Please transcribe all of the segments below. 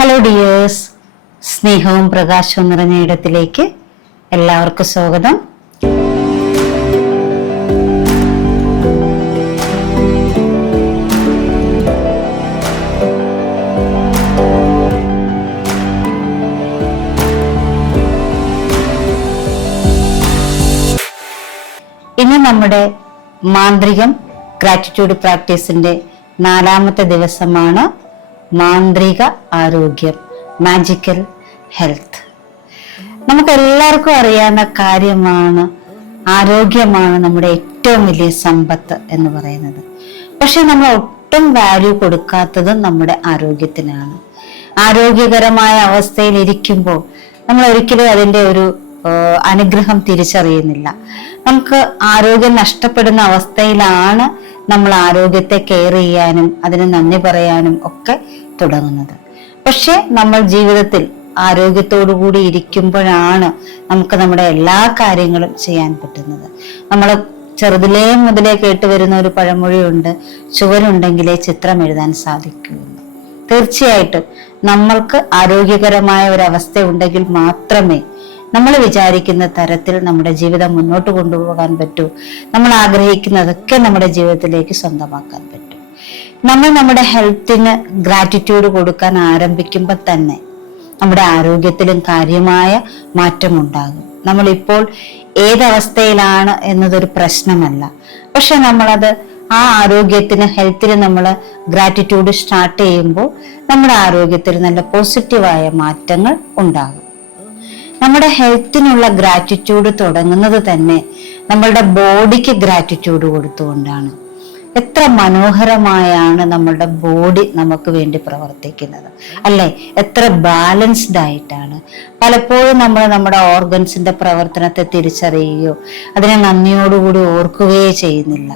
Hello dears, സ്നേഹവും പ്രകാശവും നിറഞ്ഞ ഇടത്തിലേക്ക് എല്ലാവർക്കും സ്വാഗതം. ഇന്ന് നമ്മുടെ മാന്ത്രികം ഗ്രാറ്റിറ്റ്യൂഡ് പ്രാക്ടീസിന്റെ 4ാമത്തെ ദിവസമാണ്. മാന്ത്രിക ആരോഗ്യം, മാജിക്കൽ ഹെൽത്ത്. നമുക്ക് എല്ലാവർക്കും അറിയാവുന്ന കാര്യമാണ്, ആരോഗ്യമാണ് നമ്മുടെ ഏറ്റവും വലിയ സമ്പത്ത് എന്ന് പറയുന്നത്. പക്ഷെ നമ്മൾ ഒട്ടും വാല്യൂ കൊടുക്കാത്തതും നമ്മുടെ ആരോഗ്യത്തിനാണ്. ആരോഗ്യകരമായ അവസ്ഥയിൽ ഇരിക്കുമ്പോൾ നമ്മൾ ഒരിക്കലും അതിൻ്റെ ഒരു അനുഗ്രഹം തിരിച്ചറിയുന്നില്ല. നമുക്ക് ആരോഗ്യം നഷ്ടപ്പെടുന്ന അവസ്ഥയിലാണ് നമ്മൾ ആരോഗ്യത്തെ കെയർ ചെയ്യാനും അതിന് നന്ദി പറയാനും ഒക്കെ തുടങ്ങുന്നത്. പക്ഷെ നമ്മൾ ജീവിതത്തിൽ ആരോഗ്യത്തോടു കൂടി ഇരിക്കുമ്പോഴാണ് നമുക്ക് നമ്മുടെ എല്ലാ കാര്യങ്ങളും ചെയ്യാൻ പറ്റുന്നത്. നമ്മൾ ചെറുതിലേ മുതലേ കേട്ടുവരുന്ന ഒരു പഴമൊഴിയുണ്ട്, ചുവരുണ്ടെങ്കിലേ ചിത്രം എഴുതാൻ സാധിക്കൂ. തീർച്ചയായിട്ടും നമ്മൾക്ക് ആരോഗ്യകരമായ ഒരവസ്ഥ ഉണ്ടെങ്കിൽ മാത്രമേ നമ്മൾ വിചാരിക്കുന്ന തരത്തിൽ നമ്മുടെ ജീവിതം മുന്നോട്ട് കൊണ്ടുപോകാൻ പറ്റൂ. നമ്മൾ ആഗ്രഹിക്കുന്നതൊക്കെ നമ്മുടെ ജീവിതത്തിലേക്ക് സ്വന്തമാക്കാൻ പറ്റും. നമ്മൾ നമ്മുടെ ഹെൽത്തിന് ഗ്രാറ്റിറ്റ്യൂഡ് കൊടുക്കാൻ ആരംഭിക്കുമ്പോൾ തന്നെ നമ്മുടെ ആരോഗ്യത്തിലും കാര്യമായ മാറ്റം ഉണ്ടാകും. നമ്മളിപ്പോൾ ഏതവസ്ഥയിലാണ് എന്നതൊരു പ്രശ്നമല്ല. പക്ഷെ നമ്മളത് ആ ആരോഗ്യത്തിന്, ഹെൽത്തിന് നമ്മൾ ഗ്രാറ്റിറ്റ്യൂഡ് സ്റ്റാർട്ട് ചെയ്യുമ്പോൾ നമ്മുടെ ആരോഗ്യത്തിൽ നല്ല പോസിറ്റീവായ മാറ്റങ്ങൾ ഉണ്ടാകും. നമ്മുടെ ഹെൽത്തിനുള്ള ഗ്രാറ്റിറ്റ്യൂഡ് തുടങ്ങുന്നത് തന്നെ നമ്മളുടെ ബോഡിക്ക് ഗ്രാറ്റിറ്റ്യൂഡ് കൊടുത്തുകൊണ്ടാണ്. എത്ര മനോഹരമായാണ് നമ്മളുടെ ബോഡി നമുക്ക് വേണ്ടി പ്രവർത്തിക്കുന്നത്, അല്ലെ? എത്ര ബാലൻസ്ഡ് ആയിട്ടാണ്. പലപ്പോഴും നമ്മൾ നമ്മുടെ ഓർഗൻസിന്റെ പ്രവർത്തനത്തെ തിരിച്ചറിയുകയോ അതിനെ നന്ദിയോടുകൂടി ഓർക്കുകയോ ചെയ്യുന്നില്ല.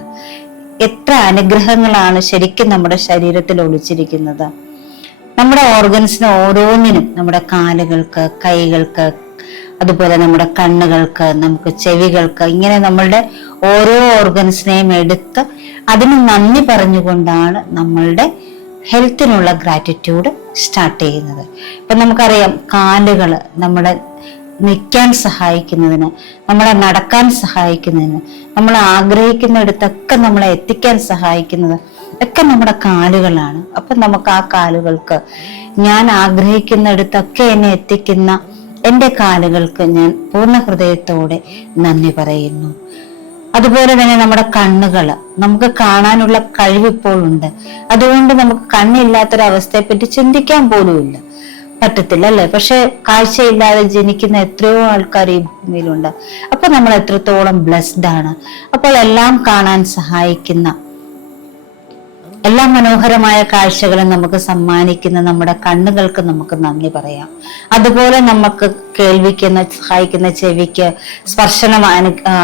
എത്ര അനുഗ്രഹങ്ങളാണ് ശരിക്കും നമ്മുടെ ശരീരത്തിൽ ഒളിച്ചിരിക്കുന്നത്. നമ്മുടെ ഓർഗൻസിന് ഓരോന്നിനും, നമ്മുടെ കാലുകൾക്ക്, കൈകൾക്ക്, അതുപോലെ നമ്മുടെ കണ്ണുകൾക്ക്, നമുക്ക് ചെവികൾക്ക്, ഇങ്ങനെ നമ്മളുടെ ഓരോ ഓർഗൻസിനെയും എടുത്ത് അതിന് നന്ദി പറഞ്ഞുകൊണ്ടാണ് നമ്മളുടെ ഹെൽത്തിനുള്ള ഗ്രാറ്റിറ്റ്യൂഡ് സ്റ്റാർട്ട് ചെയ്യുന്നത്. ഇപ്പൊ നമുക്കറിയാം, കാലുകൾ നമ്മളെ നിൽക്കാൻ സഹായിക്കുന്നതിന്, നമ്മളെ നടക്കാൻ സഹായിക്കുന്നതിന്, നമ്മൾ ആഗ്രഹിക്കുന്നിടത്തൊക്കെ നമ്മളെ എത്തിക്കാൻ സഹായിക്കുന്നത് ഒക്കെ നമ്മുടെ കാലുകളാണ്. അപ്പൊ നമുക്ക് ആ കാലുകൾക്ക്, ഞാൻ ആഗ്രഹിക്കുന്നിടത്തൊക്കെ എന്നെ എത്തിക്കുന്ന എൻ്റെ കാലുകൾക്ക് ഞാൻ പൂർണ്ണ ഹൃദയത്തോടെ നന്ദി പറയുന്നു. അതുപോലെ തന്നെ നമ്മുടെ കണ്ണുകൾ, നമുക്ക് കാണാനുള്ള കഴിവ് ഇപ്പോൾ ഉണ്ട്. അതുകൊണ്ട് നമുക്ക് കണ്ണില്ലാത്തൊരവസ്ഥയെ പറ്റി ചിന്തിക്കാൻ പോലും ഇല്ല, പറ്റത്തില്ല, അല്ലെ? പക്ഷെ കാഴ്ചയില്ലാതെ ജനിക്കുന്ന എത്രയോ ആൾക്കാർ ഈ ഭൂമിയിലുണ്ട്. അപ്പൊ നമ്മൾ എത്രത്തോളം ബ്ലെസ്ഡ് ആണ്. അപ്പോൾ എല്ലാം കാണാൻ സഹായിക്കുന്ന, എല്ലാ മനോഹരമായ കാഴ്ചകളും നമുക്ക് സമ്മാനിക്കുന്ന നമ്മുടെ കണ്ണുകൾക്ക് നമുക്ക് നന്ദി പറയാം. അതുപോലെ നമുക്ക് കേൾവിക്കുന്ന സഹായിക്കുന്ന ചെവിക്ക്, സ്പർശനം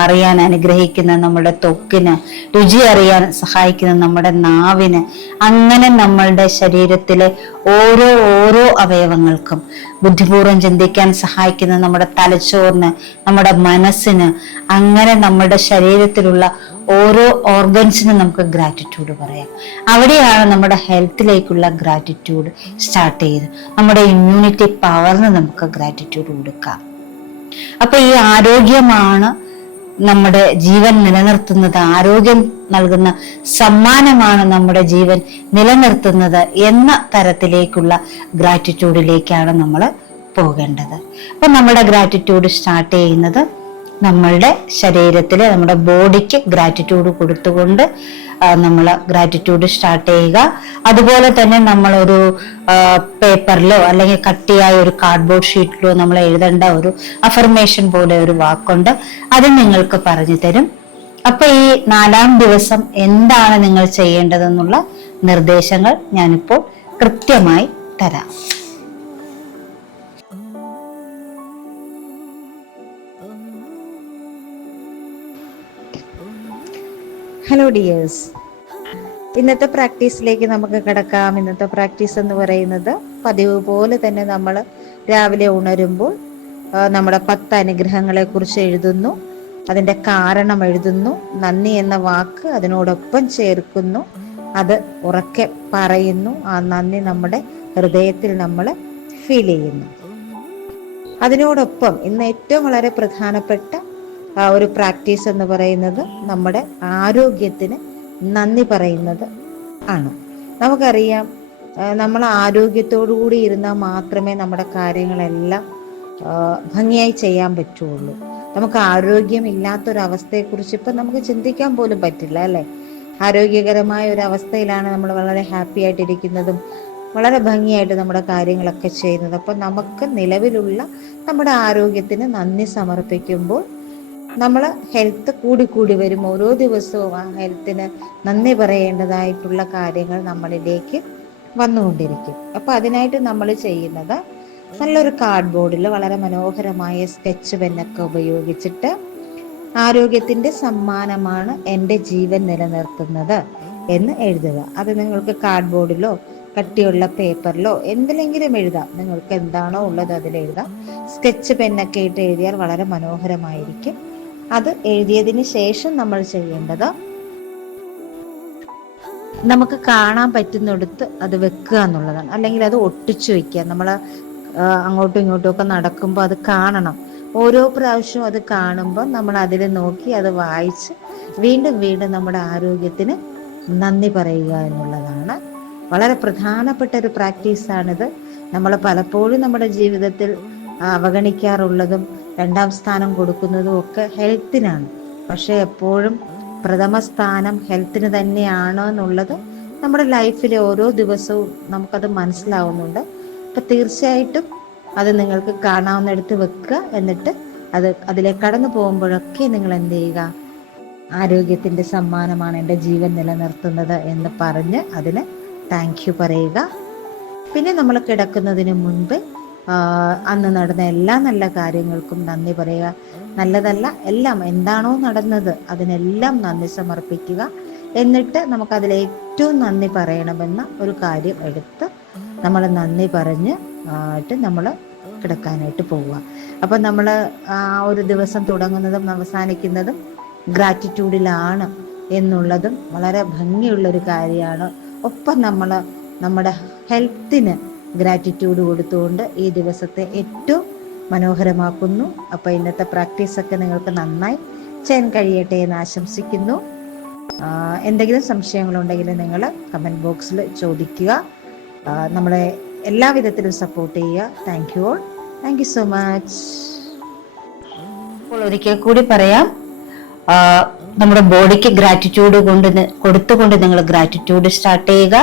അറിയാൻ അനുഗ്രഹിക്കുന്ന നമ്മുടെ ത്വക്കിന്, രുചി അറിയാൻ സഹായിക്കുന്ന നമ്മുടെ നാവിന്, അങ്ങനെ നമ്മളുടെ ശരീരത്തിലെ ഓരോ അവയവങ്ങൾക്കും, ബുദ്ധിപൂർവ്വം ചിന്തിക്കാൻ സഹായിക്കുന്ന നമ്മുടെ തലച്ചോറിന്, നമ്മുടെ മനസ്സിന്, അങ്ങനെ നമ്മുടെ ശരീരത്തിലുള്ള ഓരോ ഓർഗൻസിനും നമുക്ക് ഗ്രാറ്റിറ്റ്യൂഡ് പറയാം. അവിടെയാണ് നമ്മുടെ ഹെൽത്തിലേക്കുള്ള ഗ്രാറ്റിറ്റ്യൂഡ് സ്റ്റാർട്ട് ചെയ്ത് നമ്മുടെ ഇമ്മ്യൂണിറ്റി പവറിന് നമുക്ക് ഗ്രാറ്റിറ്റ്യൂഡ് കൊടുക്കാം. അപ്പൊ ഈ ആരോഗ്യമാണ് നമ്മുടെ ജീവൻ നിലനിർത്തുന്നത്, ആരോഗ്യം നൽകുന്ന സമ്മാനമാണ് നമ്മുടെ ജീവൻ നിലനിർത്തുന്നത് എന്ന തരത്തിലേക്കുള്ള ഗ്രാറ്റിറ്റ്യൂഡിലേക്കാണ് നമ്മൾ പോകേണ്ടത്. അപ്പൊ നമ്മുടെ ഗ്രാറ്റിറ്റ്യൂഡ് സ്റ്റാർട്ട് ചെയ്യുന്നത് നമ്മളുടെ ശരീരത്തിലെ, നമ്മുടെ ബോഡിക്ക് ഗ്രാറ്റിറ്റ്യൂഡ് കൊടുത്തുകൊണ്ട് നമ്മൾ ഗ്രാറ്റിറ്റ്യൂഡ് സ്റ്റാർട്ട് ചെയ്യുക. അതുപോലെ തന്നെ നമ്മളൊരു പേപ്പറിലോ അല്ലെങ്കിൽ കട്ടിയായ ഒരു കാർഡ്ബോർഡ് ഷീറ്റിലോ നമ്മൾ എഴുതേണ്ട ഒരു അഫർമേഷൻ പോലെ ഒരു വാക്കുണ്ട്, അത് നിങ്ങൾക്ക് പറഞ്ഞു തരും. അപ്പൊ ഈ 4ാം ദിവസം എന്താണ് നിങ്ങൾ ചെയ്യേണ്ടതെന്നുള്ള നിർദ്ദേശങ്ങൾ ഞാനിപ്പോൾ കൃത്യമായി തരാം. ഹലോ ഡിയേഴ്സ്, ഇന്നത്തെ പ്രാക്ടീസിലേക്ക് നമുക്ക് കിടക്കാം. ഇന്നത്തെ പ്രാക്ടീസ് എന്ന് പറയുന്നത് പതിവ് പോലെ തന്നെ നമ്മൾ രാവിലെ ഉണരുമ്പോൾ നമ്മുടെ 10 അനുഗ്രഹങ്ങളെ കുറിച്ച് എഴുതുന്നു, അതിൻ്റെ കാരണം എഴുതുന്നു, നന്ദി എന്ന വാക്ക് അതിനോടൊപ്പം ചേർക്കുന്നു, അത് ഉറക്കെ പറയുന്നു. ആ നന്ദി നമ്മുടെ ഹൃദയത്തിൽ നമ്മൾ ഫീൽ ചെയ്യുന്നു. അതിനോടൊപ്പം ഇന്ന് ഏറ്റവും വളരെ പ്രധാനപ്പെട്ട ഒരു പ്രാക്ടീസ് എന്ന് പറയുന്നത് നമ്മുടെ ആരോഗ്യത്തിന് നന്ദി പറയുന്നത് ആണ്. നമുക്കറിയാം, നമ്മൾ ആരോഗ്യത്തോടു കൂടി ഇരുന്നാൽ മാത്രമേ നമ്മുടെ കാര്യങ്ങളെല്ലാം ഭംഗിയായി ചെയ്യാൻ പറ്റുള്ളൂ. നമുക്ക് ആരോഗ്യം ഇല്ലാത്തൊരവസ്ഥയെക്കുറിച്ച് ഇപ്പം നമുക്ക് ചിന്തിക്കാൻ പോലും പറ്റില്ല, അല്ലേ? ആരോഗ്യകരമായ ഒരു അവസ്ഥയിലാണ് നമ്മൾ വളരെ ഹാപ്പി ആയിട്ടിരിക്കുന്നതും വളരെ ഭംഗിയായിട്ട് നമ്മുടെ കാര്യങ്ങളൊക്കെ ചെയ്യുന്നത്. അപ്പം നമുക്ക് നിലവിലുള്ള നമ്മുടെ ആരോഗ്യത്തിന് നന്ദി സമർപ്പിക്കുമ്പോൾ നമ്മൾ ഹെൽത്ത് കൂടി വരും. ഓരോ ദിവസവും ആ ഹെൽത്തിന് നന്ദി പറയേണ്ടതായിട്ടുള്ള കാര്യങ്ങൾ നമ്മളിലേക്ക് വന്നുകൊണ്ടിരിക്കും. അപ്പം അതിനായിട്ട് നമ്മൾ ചെയ്യുന്നത്, നല്ലൊരു കാർഡ് ബോർഡിൽ വളരെ മനോഹരമായ സ്കെച്ച് പെന്നൊക്കെ ഉപയോഗിച്ചിട്ട് ആരോഗ്യത്തിൻ്റെ സമ്മാനമാണ് എൻ്റെ ജീവൻ നിലനിർത്തുന്നത് എന്ന് എഴുതുക. അത് നിങ്ങൾക്ക് കാർഡ് ബോർഡിലോ കട്ടിയുള്ള പേപ്പറിലോ എന്തിലെങ്കിലും എഴുതാം. നിങ്ങൾക്ക് എന്താണോ ഉള്ളത് അതിൽ എഴുതാം. സ്കെച്ച് പെന്നൊക്കെ ഇട്ട് എഴുതിയാൽ വളരെ മനോഹരമായിരിക്കും. അത് എഴുതിയതിന് ശേഷം നമ്മൾ ചെയ്യേണ്ടത്, നമുക്ക് കാണാൻ പറ്റുന്നിടത്ത് അത് വെക്കുക എന്നുള്ളതാണ്. അല്ലെങ്കിൽ അത് ഒട്ടിച്ചു വെക്കുക. നമ്മൾ അങ്ങോട്ടും ഇങ്ങോട്ടും ഒക്കെ നടക്കുമ്പോൾ അത് കാണണം. ഓരോ പ്രാവശ്യവും അത് കാണുമ്പോൾ നമ്മൾ അതിൽ നോക്കി അത് വായിച്ച് വീണ്ടും നമ്മുടെ ആരോഗ്യത്തിന് നന്ദി പറയുക എന്നുള്ളതാണ്. വളരെ പ്രധാനപ്പെട്ട ഒരു പ്രാക്ടീസാണിത്. നമ്മൾ പലപ്പോഴും നമ്മുടെ ജീവിതത്തിൽ അവഗണിക്കാറുള്ളതും രണ്ടാം സ്ഥാനം കൊടുക്കുന്നതും ഒക്കെ ഹെൽത്തിനാണ്. പക്ഷെ എപ്പോഴും പ്രഥമ സ്ഥാനം ഹെൽത്തിന് തന്നെയാണോ എന്നുള്ളത് നമ്മുടെ ലൈഫിലെ ഓരോ ദിവസവും നമുക്കത് മനസ്സിലാവുന്നുണ്ട്. അപ്പം തീർച്ചയായിട്ടും അത് നിങ്ങൾക്ക് കാണാവുന്നിടത്ത് വെക്കുക. എന്നിട്ട് അതിലേക്ക് കടന്നു പോകുമ്പോഴൊക്കെ നിങ്ങൾ എന്ത് ചെയ്യുക, ആരോഗ്യത്തിൻ്റെ സമ്മാനമാണ് എൻ്റെ ജീവൻ നിലനിർത്തുന്നത് എന്ന് പറഞ്ഞ് അതിന് താങ്ക് യു പറയുക. പിന്നെ നമ്മൾ കിടക്കുന്നതിന് മുൻപ് അന്ന് നടന്ന എല്ലാ നല്ല കാര്യങ്ങൾക്കും നന്ദി പറയുക. നല്ലതല്ല, എല്ലാം എന്താണോ നടന്നത് അതിനെല്ലാം നന്ദി സമർപ്പിക്കുക. എന്നിട്ട് നമുക്കതിൽ ഏറ്റവും നന്ദി പറയണമെന്ന ഒരു കാര്യം എടുത്ത് നമ്മൾ നന്ദി പറഞ്ഞ് നമ്മൾ കിടക്കാനായിട്ട് പോവുക. അപ്പം നമ്മൾ ഒരു ദിവസം തുടങ്ങുന്നതും അവസാനിക്കുന്നതും ഗ്രാറ്റിറ്റ്യൂഡിലാണ് എന്നുള്ളതും വളരെ ഭംഗിയുള്ളൊരു കാര്യമാണ്. ഒപ്പം നമ്മൾ നമ്മുടെ ഹെൽത്തിന് ഗ്രാറ്റിറ്റ്യൂഡ് കൊടുത്തുകൊണ്ട് ഈ ദിവസത്തെ ഏറ്റവും മനോഹരമാക്കുന്നു. അപ്പോൾ ഇന്നത്തെ പ്രാക്ടീസൊക്കെ നിങ്ങൾക്ക് നന്നായി ചെയ്യാൻ കഴിയട്ടെ എന്ന് ആശംസിക്കുന്നു. എന്തെങ്കിലും സംശയങ്ങളുണ്ടെങ്കിൽ നിങ്ങൾ കമൻറ്റ് ബോക്സിൽ ചോദിക്കുക. നമ്മളെ എല്ലാ വിധത്തിലും സപ്പോർട്ട് ചെയ്യുക. Thank you all. Thank you so much. അപ്പോൾ ഒരിക്കൽ കൂടി പറയാം, നമ്മുടെ ബോഡിക്ക് ഗ്രാറ്റിറ്റ്യൂഡ് കൊടുത്തുകൊണ്ട് നിങ്ങൾ ഗ്രാറ്റിറ്റ്യൂഡ് സ്റ്റാർട്ട് ചെയ്യുക.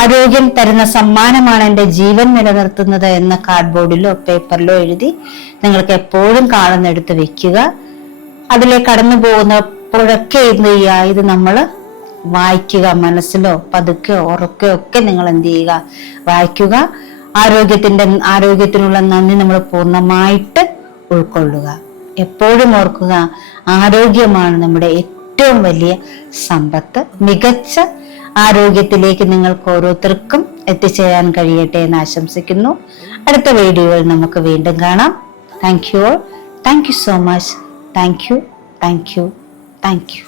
ആരോഗ്യം തരുന്ന സമ്മാനമാണ് എൻ്റെ ജീവൻ നിലനിർത്തുന്നത് എന്ന കാർഡ് ബോർഡിലോ പേപ്പറിലോ എഴുതി നിങ്ങൾക്ക് എപ്പോഴും കാണുന്നെടുത്ത് വെക്കുക. അതിലേക്ക് കടന്നു പോകുന്നപ്പോഴൊക്കെ എന്ത് ചെയ്യുക, ഇത് നമ്മൾ വായിക്കുക. മനസ്സിലോ പതുക്കെ ഉറക്കെ ഒക്കെ നിങ്ങൾ എന്ത് ചെയ്യുക, വായിക്കുക. ആരോഗ്യത്തിനുള്ള നന്ദി നമ്മൾ പൂർണ്ണമായിട്ട് ഉൾക്കൊള്ളുക. എപ്പോഴും ഓർക്കുക, ആരോഗ്യമാണ് നമ്മുടെ ഏറ്റവും വലിയ സമ്പത്ത്. മികച്ച ആരോഗ്യത്തിലേക്ക് നിങ്ങൾക്ക് ഓരോരുത്തർക്കും എത്തിച്ചേരാൻ കഴിയട്ടെ എന്ന് ആശംസിക്കുന്നു. അടുത്ത വീഡിയോയിൽ നമുക്ക് വീണ്ടും കാണാം. Thank you all. Thank you so much. Thank you.